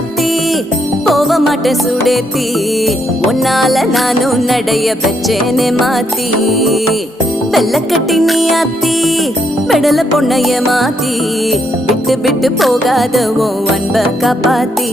ஆத்தி போக மாட்டேன் சுடேத்தி உன்னால நானும் நடைய வச்சேனே மாத்தி வெள்ளக்கட்டி நீ ஆத்தி பெடல பொண்ணைய மாத்தி விட்டு விட்டு போகாத உன் அன்ப காப்பாத்தி